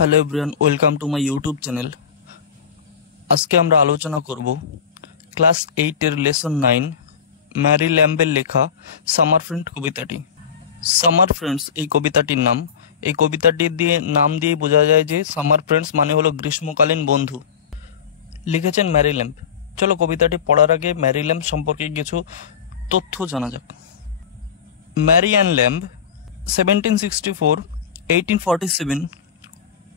Hello everyone, welcome to my YouTube channel. আজকে আমরা আলোচনা করব ক্লাস 8-এর লেসন 9 ম্যারি ল্যাম্বের লেখা সামার ফ্রেন্ড কবিতাটি। সামার ফ্রেন্ডস এই কবিতাটির নাম। এই কবিতাটি নাম দিয়ে বোঝা যায় যে সামার ফ্রেন্ডস মানে হলো গ্রীষ্মকালীন বন্ধু। লিখেছেন ম্যারি ল্যাম্ব। চলো কবিতাটি পড়ার আগে ম্যারি ল্যাম্ব সম্পর্কে কিছু তথ্য জানা যাক। Mary Ann Lamb 1764-1847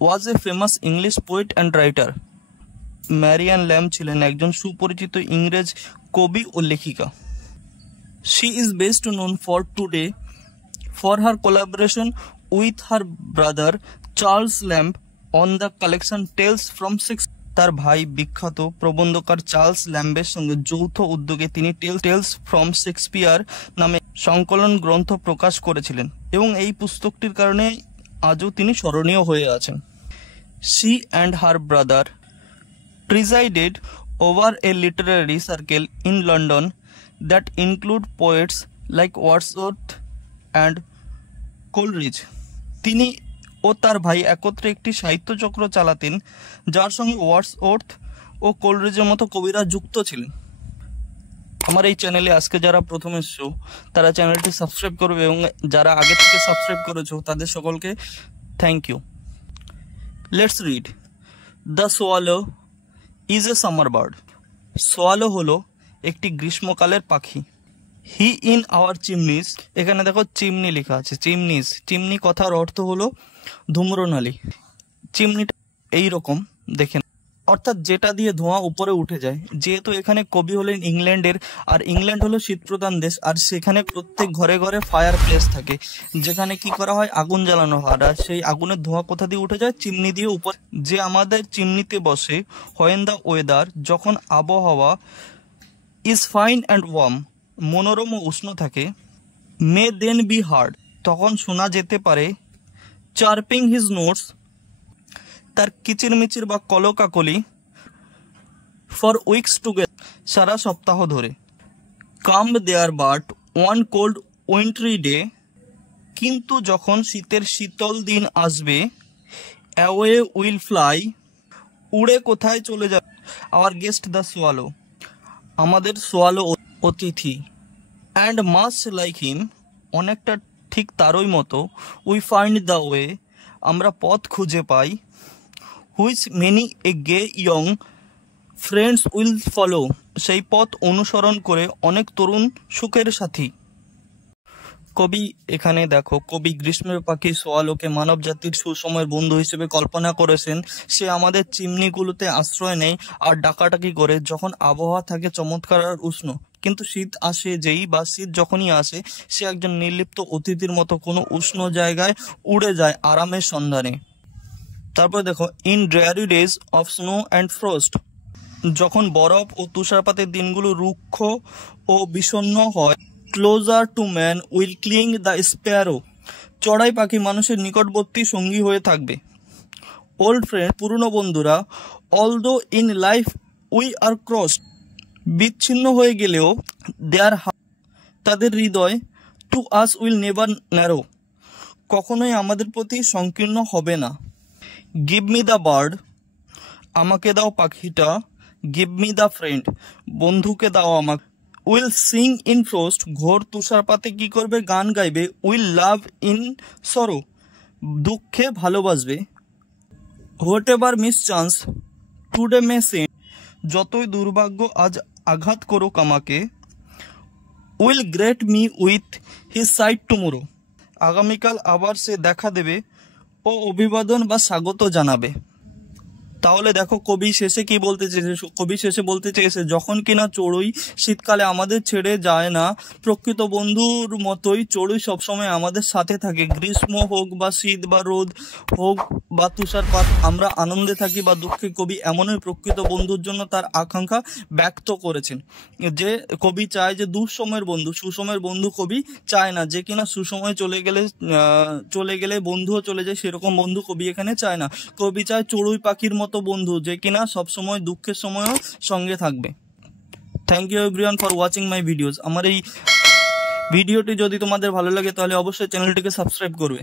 was a famous English poet and writer. Mary Ann Lamb ছিলেন একজন সুপরিচিত ইংরেজ কবি ও লেখিকা। She is best known for today for her collaboration with her brother Charles Lamb on the collection Tales from Shakespeare. তার ভাই বিখ্যাত প্রবন্ধকার Charles ল্যাম্বের সঙ্গে যৌথ উদ্যোগে তিনি টেলস ফ্রম শেক্সপিয়ার নামে সংকলন গ্রন্থ প্রকাশ করেছিলেন এবং এই পুস্তকটির কারণে আজও তিনি স্মরণীয় হয়ে আছেন। She and her brother presided over a literary circle in London that include poets like Wordsworth and Coleridge. তিনি ও তার ভাই একত্রে একটি সাহিত্যচক্র চালাতেন যার সঙ্গে ওয়ার্ডসওয়ার্থ ও কোলরিজের মতো কবিরা যুক্ত ছিলেন। আমার এই চ্যানেলে আজকে যারা প্রথম এসছো তারা চ্যানেলটি সাবস্ক্রাইব করবে এবং যারা আগে থেকে সাবস্ক্রাইব করেছো তাদের সকলকে thank you. Let's read. The swallow is a summer bird. Swallow হলো একটি গ্রীষ্মকালের পাখি। হি ইন আওয়ার চিমনিস, এখানে দেখো চিমনি লেখা আছে, চিমনিস। চিমনি কথার অর্থ হলো ধূম্রনালী। চিমনিটা এইরকম দেখেন, অর্থাৎ যেটা দিয়ে ধোঁয়া উপরে উঠে যায়। যেহেতু এখানে কবি হলেন ইংল্যান্ডের, আর ইংল্যান্ড হলো শীতপ্রধান দেশ, আর সেখানে প্রত্যেক ঘরে ঘরে ফায়ার প্লেস থাকে যেখানে কি করা হয়, আগুন জ্বালানো হয়। আর সেই আগুনের ধোঁয়া কোথা দিয়ে উঠে যায়, চিমনি দিয়ে উপর। যে আমাদের চিমনিতে বসে হোয়েন দ্য ওয়েদার, যখন আবহাওয়া ইজ ফাইন অ্যান্ড ওয়ার্ম, মনোরম ও উষ্ণ থাকে, মে দেন বি হার্ড, তখন শোনা যেতে পারে চার্পিং হিজ নোটস, তার কিচিরমিচির বা কলকাকলি, ফর উইকস টুগেদার, সারা সপ্তাহ ধরে। Come there but one cold wintry day, কিন্তু যখন শীতের শীতল দিন আসবে, অ্যাওয়ে উইল ফ্লাই, উড়ে কোথায় চলে যাবে, আওয়ার গেস্ট দ্য সোয়ালো, আমাদের সোয়ালো অতিথি, অ্যান্ড মাচ লাইক হিম, অনেকটা ঠিক তারই মতো, উই ফাইন্ড দ্য ওয়ে, আমরা পথ খুঁজে পাই, which many a gay young friends will follow, সেই পথ অনুসরণ করে অনেক তরুণ সুখের সাথী। কবি এখানে দেখো, কবি গ্রীষ্মের পাখি সোয়ালোকে মানব জাতির সুসময়ের বন্ধু হিসেবে কল্পনা করেছেন। সে আমাদের চিমনিগুলোতে আশ্রয় নেয় আর ডাকাডাকি করে যখন আবহাওয়া থাকে চমৎকার আর উষ্ণ। কিন্তু শীত আসে যেই, বা শীত যখনই আসে, সে একজন নির্লিপ্ত অতিথির মতো কোনো উষ্ণ জায়গায় উড়ে যায় আরামের সন্ধানে। তারপর দেখো, in dreary days of snow and frost, যখন বরফ ও তুষারপাতের দিনগুলো রুক্ষ ও বিষণ্ণ হয়, closer to man will cling the sparrow, চড়াই পাখি মানুষের নিকটবর্তী সঙ্গী হয়ে থাকবে। ওল্ড ফ্রেন্ড, পুরনো বন্ধুরা, altho in life we are crossed, বিচ্ছিন্ন হয়ে গেলেও দেয়ার হার্ট, তাদের হৃদয়, to us will never narrow, কখনোই আমাদের প্রতি সংকীর্ণ হবে না। গিভ মি দ্য বার্ড, আমাকে দাও পাখিটা, গিভ মি দ্য ফ্রেন্ড, বন্ধুকে দাও আমাকে, উইল সিং ইন ফ্রস্ট, ঘোর তুষারপাতে কি করবে, গান গাইবে, উইল লাভ ইন সরো, দুঃখে ভালোবাসবে, whatever mischance today may send, যতই দুর্ভাগ্য আজ আঘাত করুক আমাকে, will greet me with his sight tomorrow, আগামীকাল আবার সে দেখা দেবে ও অভিবাদন বা স্বাগত জানাবে। তাহলে দেখো কবি শেষে কি বলতে চেয়েছে, কবি শেষে বলতে চেয়েছে যখন কিনা চড়ুই শীতকালে আমাদের ছেড়ে যায় না, প্রকৃত বন্ধুর মতোই চড়ুই সবসময় আমাদের সাথে থাকে। গ্রীষ্ম হোক বা শীত বা রোদ হোক বা তুষারপাত, আমরা আনন্দে থাকি বা দুঃখে, কবি এমনই প্রকৃত বন্ধুর জন্য তার আকাঙ্ক্ষা ব্যক্ত করেছেন। যে কবি চায় যে দুঃসময়ের বন্ধু, সুসময়ের বন্ধু কবি চায় না। যে কিনা সুসময় চলে গেলে বন্ধুও চলে যায়, সেরকম বন্ধু কবি এখানে চায় না। কবি চায় চড়ুই পাখির মতো বন্ধু, যে কিনা সবসময় দুঃখের সময়ও সঙ্গে থাকবে। Thank you everyone for watching my videos. আমার এই ভিডিওটি যদি তোমাদের ভালো লাগে তাহলে অবশ্যই চ্যানেলটিকে সাবস্ক্রাইব করবে।